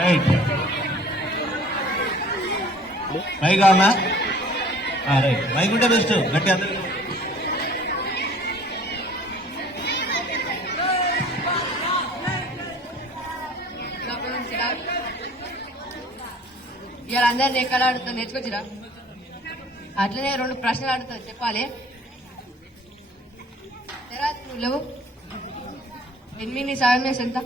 right పై కావాలా right పైకి ఉంటే బెస్ట్ గట్టి అందరూ ఇవాళ అందరినీ ఎక్కడ ఆడుతా నేర్చుకొచ్చిరా అట్లనే 2 ప్రశ్నలు ఆడుతా చెప్పాలి లేవు 8 సాగమేసి ఎంత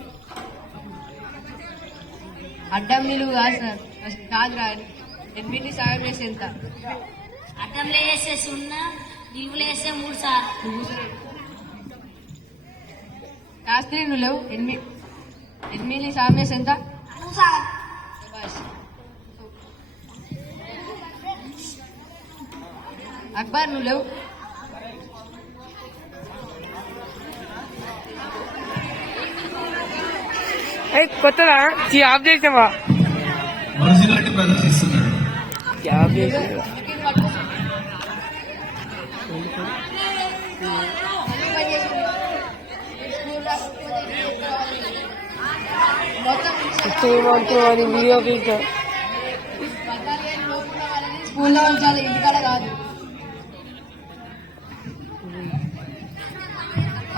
అడ్డం నిలువు కాదురా 8 సాగమేసి ఎంత అడ్డంలో వేసే 0 నిలువులో వేసే 3 సార్లు శాస్త్రి నువ్వు లేవు 8 సాగమేసి ఎంత అక్బర్ నువ్వు లేవు కొత్తదా జాబ్ చేసావా ప్రదర్శిస్తున్నాడు జాబ్ చేసావా అది వీడియో తీసా స్కూల్లో ఉంచాలి ఇంటికాడ కాదు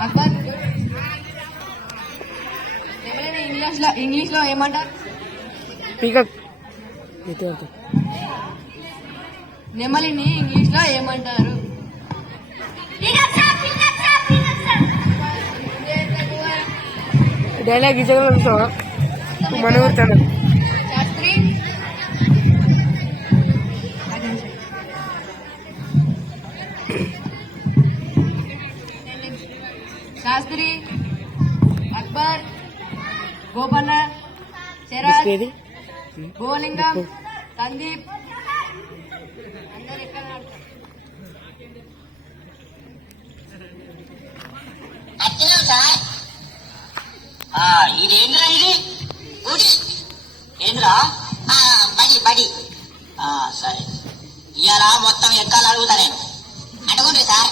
అక్బర్ ఇంగ్లీష్ లో ఏమంటారు నెమలిని ఇంగ్లీష్ లో ఏమంటారు డైలాగ్ ఇచ్చగలుగుతావా మన ఊరుతాను శాస్త్రి శాస్త్రి అక్బర్ గోపన్న శరత్ గోలింగం సందీప్ అందరు ఎక్కడ ఇదేంద్రా ఇది ఏంద్రా బడి బడి సరే ఇవాళ మొత్తం ఎక్కాలి అడుగుతా నేను అడగండి సార్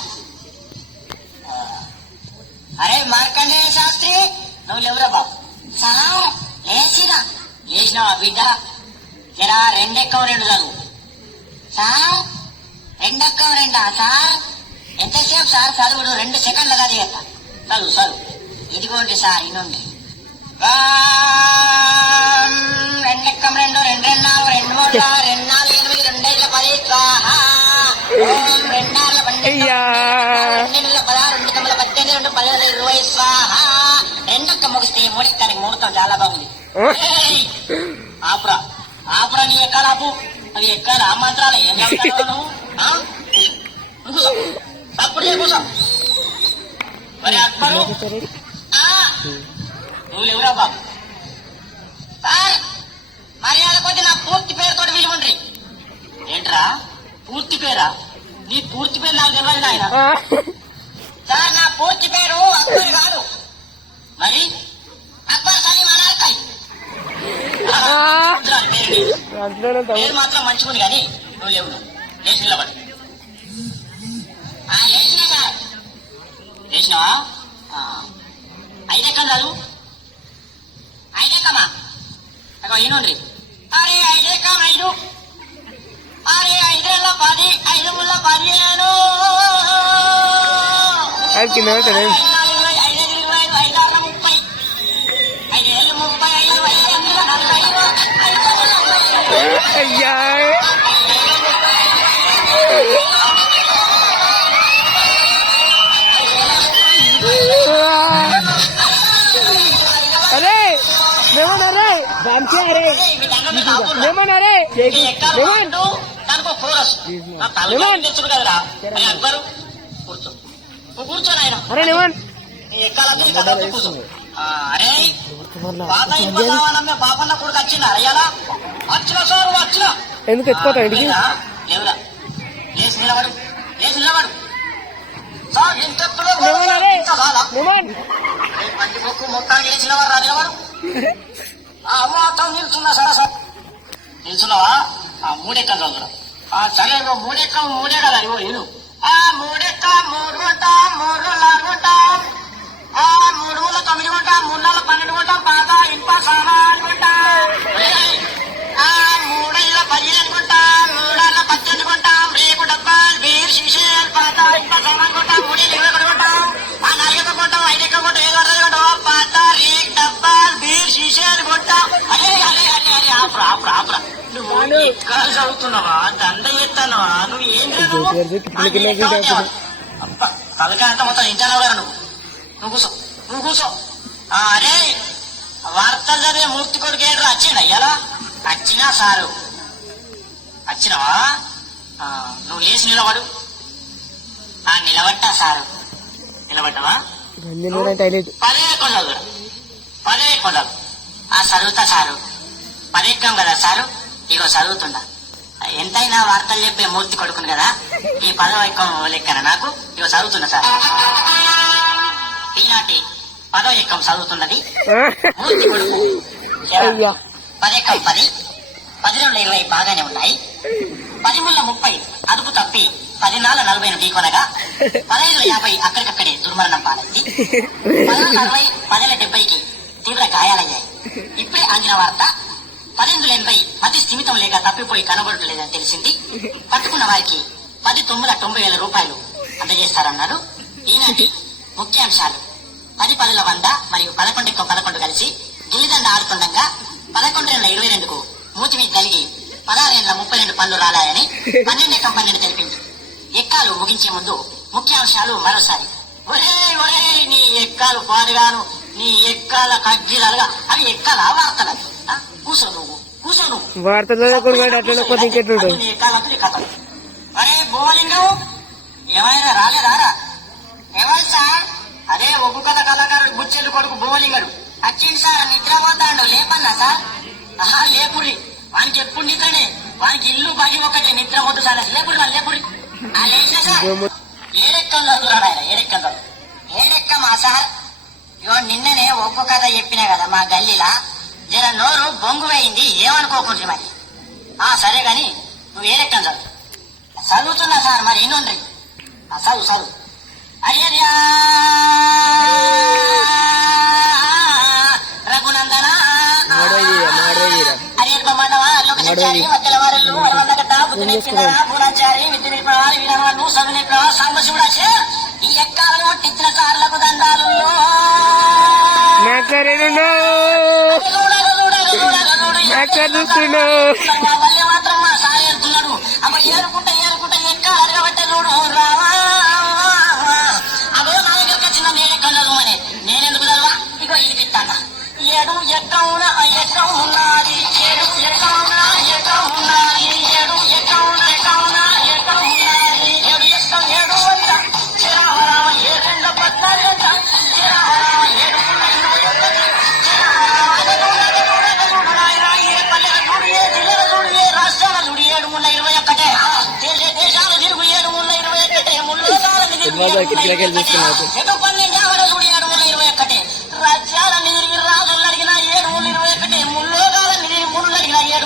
అరే మార్కండేయ శాస్త్రి నువ్వు లేవురా బాబు సార్ లేచినావా బిడ్డ జరా 2 ఎక్కవ 2 చదువు సార్ 2 ఎక్కవ 2 సార్ ఎంతసేపు సార్ చదువుడు 2 సెకండ్ల చదివేస్తా చదువు ఇదిగోండి సార్ ఇనుండి 2 ఎక్కం 2 2 2 4 2 3 2 4 8 2 5 10 స్వాహా 2 6 12 2 16 2 9 18 2 10 20 స్వాహా 2 ఎక్క ముగిస్తే 3 ఎక్కనికి ముహూర్తం చాలా బాగుంది ఆపురా నీ ఎక్కాలాపు అవి ఎక్కాలి ఆ మాత్రాలు ఏం చదువుతావు నువ్వు తప్పుడు కూర్చో మరి అక్బరు నువ్వు లేవురా బాబు సార్ మర్యాద కొద్ది నా పూర్తి పేరుతో పిలువండ్రి ఏంట్రా పూర్తి పేరా నీ పూర్తి పేరు నాకు తెలియదు ఆయన సార్ నా పూర్తి పేరు అక్బర్ కాదు మరి అక్బర్ సలీం అనార్కల్ పేరు మాత్రం మంచిగుంది కానీ నువ్వు లేవు లేచి నిలబడి లేచినా సార్ లేచినావా 5 ఎక్కం చదువు 5 ఎక్కమా అక్కడ ఈనుండ్రి అరే 5 ఎక్కం 5 అరే 5 ఏళ్ళ 10 5 ముళ్ళ 15 అయ్యా అరే మేమన్ అరే మేమన్ అరే తెచ్చుడు కదరా అక్బరు కూర్చో కూర్చోనాయన అరే నేమన్ ఎక్కాల కూర్చో అరే పాత ఇంపదావనమ్మే పాపన్న కొడుకు వచ్చిందా అయ్యాలా వచ్చిన సార్ వచ్చిన ఎందుకు ఎత్తుకోతా ఇంటికి లేవురా లేచి నిలబడు సార్ ఇంతలో పట్టి మొక్కు మొత్తానికి లేచిన వారు నిలబడు మొత్తం నిల్చున్నా సార్ నిల్చున్నావా 3 ఎక్కం చదువురా సరే 3 ఎక్కం 3 కదా ఇవ్వ నేను 3 ఎక్క 3 గుంట 3 4 గుంట 3 9 గుంట 3 4 12 గుంట పాత ఇంప సానా గుంట ఎక్కడ చదువుతున్నావా దండ ఎత్తానవా నువ్వు ఏం తలకాయ అంతా మొత్తం ఇంటానవు కదా నువ్వు కూర్చో నువ్వు కూర్చో అరే వార్తలు చదివే మూర్తి కొడుకు ఏంట్రా వచ్చిండ ఎలా వచ్చినా సారు వచ్చినావా నువ్వు లేచి నిలబడు నిలబడ్డా సారు నిలబడ్డావా పదే ఎక్కువ చదువు పదే ఎక్కువ చదువు చదువుతా సారు పదెక్కం కదా సారు ఇగో చదువుతుండా ఎంతైనా వార్తలు చెప్పే మూర్తి కొడుకును కదా ఈ పదవ ఎక్కం లెక్కన నాకు ఇగో చదువుతున్నా సార్ ఈనాటి పదవ ఎక్కం చదువుతున్నది మూర్తి కొడుకు పదెక్కం 10 10 బాగానే ఉన్నాయి 10 ముళ్ళ 30 అదుపు తప్పి 10 నాళ్ళ 40 ఢీకొనగా 1550 అక్కడికక్కడే దుర్మరణం పాలైంది 1660 1070కి తీవ్ర గాయాలయ్యాయి ఇప్పుడే అందిన వార్త 1880 అతి స్థిమితం లేక తప్పిపోయి కనబడలేదని తెలిసింది పట్టుకున్న వారికి 10,90,90,000 రూపాయలు అందజేస్తారన్నారు ఈనాటి ముఖ్యాంశాలు 10 పదుల 100 మరియు 11 కలిసి గిల్లిదండ ఆడుతుండగా 11 మూతి మీద కలిగి 16 32 పనులు రాలాయని 12 తెలిపింది ఎక్కాలు ముగించే ముందు ముఖ్యాంశాలు మరోసారి ఒరే ఒరే నీ ఎక్కాలు పాడుగాను నీ ఎక్కాల కజ్జీలాలుగా అవి ఎక్కాల వార్తలు కూసో నువ్వు వార్తలు నీ ఎక్కాలంటే కథ అరే బోలింగ్ ఏమైనా రాలేదారా ఎవరు సార్ అదే ఒగ్గు కథ కళాకారుడు బుచ్చెలు కొడుకు బోలింగడు వచ్చింది సార్ నిద్రపోతాడు లేపన్నా సార్ లేపురి వానికి ఎప్పుడు నిద్రనే వానికి ఇల్లు బగి ఒకటే నిద్ర వద్దు సార్ లేపురి లేచినా సార్ ఏడెక్కం చదువురాడు ఆయన ఏడెక్కమా సార్ ఇగో నిన్ననే ఒగ్గు కథ చెప్పినా కదా మా గల్లీలా జర నోరు బొంగు వేయింది ఏమనుకోకుండ్రి మరి సరే గాని నువ్వు ఏడెక్కం చదువుతున్నా సార్ మరి ఇన్నుండ్రి చదువు అయ్యా రఘునందన ఈ ఎక్కాలను టిచ్చిన సార్లకు దండాలు మాత్రం మా సార్ వెళ్తున్నాడు అమ్మ ఏరుకుంటా ఎక్కాలు అడగబట్టే చూడు రావా అదో నా దగ్గరికి వచ్చిన నేనెక్కను అని నేనెందుకు చదవా ఇగో ఇదిపిస్తాను ఏడు ఎక్కం ఉన్నది ఏడు ఎక్కం ఉన్నది ఏడు ఎక్కం ఉన్నది ఏడు అంట చిరావరామ 7 అంట చిరావరామ 7 ఏ పల్లెల చూడు ఏ జిల్లాల చూడు ఏ రాష్ట్రాల చూడు 7 దేశాల తిరుగు 7 ముల్లోకాల ఎటు పల్లె జావల చూడు 7 రాజ్యాలని తిరిగి రాజులు అడిగిన 7 ముల్లోకాల తిరిగి ముళ్ళు అడిగిన 7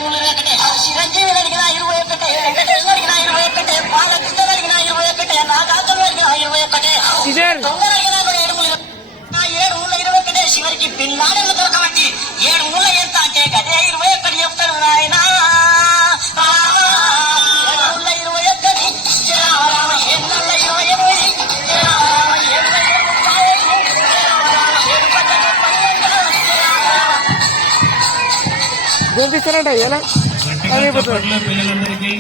చిరంజీవిని అడిగిన 21 వెంకటేశ్వర అడిగిన 21 బాలకృష్ణ అడిగిన 21 నాగార్జున అడిగిన 21 దొంగలు అడిగిన 7 చివరికి పిల్లాడలు దొరకబట్టి 7 ఎంత అంటే గదే 21 చెప్తారు ఆయన 7 తీసుకురంట ఎలా పిల్లలందరికీ